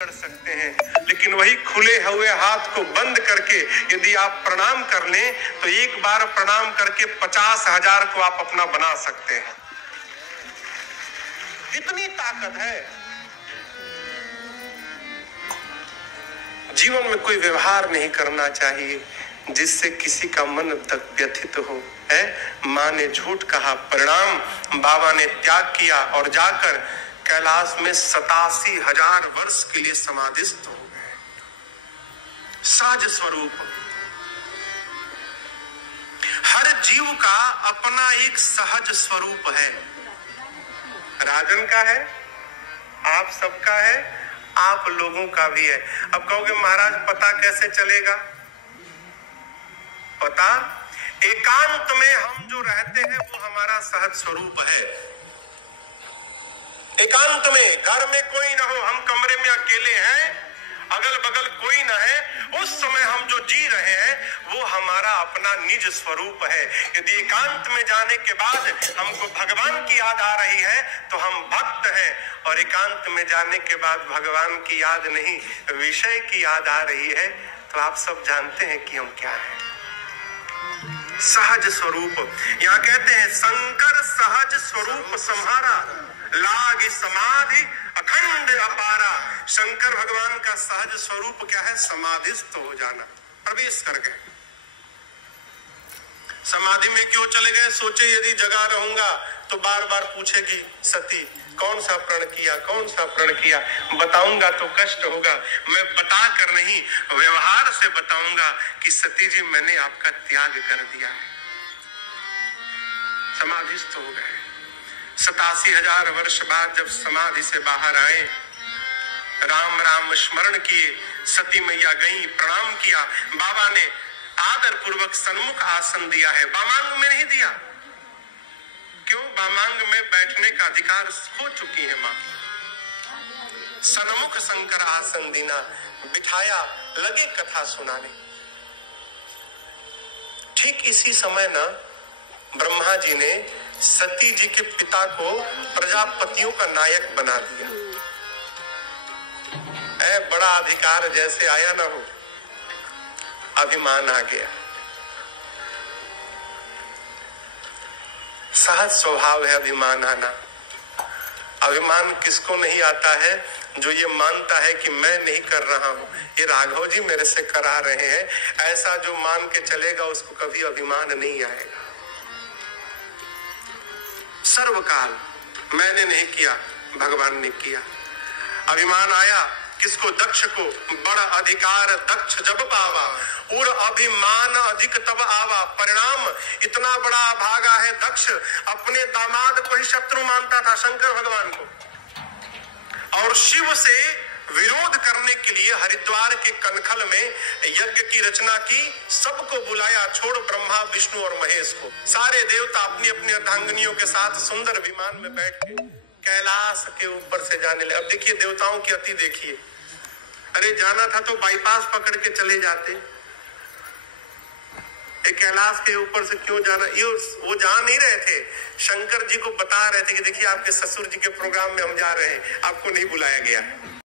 कर सकते हैं, लेकिन वही खुले हुए हाथ को बंद करके यदि आप प्रणाम कर लें तो एक बार प्रणाम करके 50,000 को आप अपना बना सकते हैं। इतनी ताकत है। जीवन में कोई व्यवहार नहीं करना चाहिए जिससे किसी का मन तक व्यथित हो। है माँ ने झूठ कहा, परिणाम बाबा ने त्याग किया और जाकर कैलाश में 87,000 वर्ष के लिए समाधिस्थ हो गए। सहज स्वरूप। हर जीव का अपना एक सहज स्वरूप है। राजन का है, आप सबका है, आप लोगों का भी है। अब कहोगे महाराज पता कैसे चलेगा? पता एकांत में हम जो रहते हैं वो हमारा सहज स्वरूप है। एकांत में, घर में कोई ना हो, हम कमरे में अकेले हैं, अगल बगल कोई ना है, उस समय हम जो जी रहे हैं वो हमारा अपना निज स्वरूप है। यदि एकांत में जाने के बाद हमको भगवान की याद आ रही है तो हम भक्त हैं, और एकांत में जाने के बाद भगवान की याद नहीं विषय की याद आ रही है तो आप सब जानते हैं कि हम क्या हैं। सहज स्वरूप। यहाँ कहते हैं शंकर सहज स्वरूप सम्हारा, लाग समाधि अखंड अपारा। शंकर भगवान का सहज स्वरूप क्या है? समाधिस्थ हो जाना, प्रवेश कर गए। समाधि में क्यों चले गए? सोचे यदि जगा रहूंगा तो बार बार पूछेगी सती कौन सा प्रण किया, कौन सा प्रण किया। बताऊंगा तो कष्ट होगा, मैं बता कर नहीं व्यवहार से बताऊंगा कि सती जी मैंने आपका त्याग कर दिया है। समाधिस्थ हो गए। 87,000 वर्ष बाद जब समाधि से बाहर आए, राम राम स्मरण किए, सती मैया गई, प्रणाम किया। बाबा ने आदर पूर्वक सन्मुख आसन दिया है, बामांग में नहीं दिया। क्यों? बामांग में बैठने का अधिकार खो चुकी है मां। सन्मुख शंकर आसन देना, बिठाया, लगे कथा सुनाने। ठीक इसी समय ना ब्रह्मा जी ने सती जी के पिता को प्रजापतियों का नायक बना दिया। बड़ा अधिकार जैसे आया ना हो, अभिमान आ गया। सहज स्वभाव है अभिमान आना। अभिमान किसको नहीं आता है? जो ये मानता है कि मैं नहीं कर रहा हूं, ये राघव जी मेरे से करा रहे हैं, ऐसा जो मान के चलेगा उसको कभी अभिमान नहीं आएगा। सर्वकाल मैंने नहीं किया, भगवान ने किया। अभिमान आया किसको? दक्ष को। बड़ा अधिकार दक्ष जब पावा, और अभिमान अधिक तब आवा। परिणाम इतना बड़ा भागा है दक्ष, अपने दामाद को ही शत्रु मानता था, शंकर भगवान को। और शिव से विरोध करने के लिए हरिद्वार के कनखल में यज्ञ की रचना की, सबको बुलाया, छोड़ ब्रह्मा विष्णु और महेश को। सारे देवता अपनी अपनी अर्धांगिनियों के साथ सुंदर विमान में बैठ के कैलाश के ऊपर से जाने लगे। अब देखिए देवताओं की अति देखिए। अरे जाना था तो बाईपास पकड़ के चले जाते, कैलाश के ऊपर से क्यों जाना? ये वो जा नहीं रहे थे, शंकर जी को बता रहे थे कि देखिए आपके ससुर जी के प्रोग्राम में हम जा रहे हैं, आपको नहीं बुलाया गया।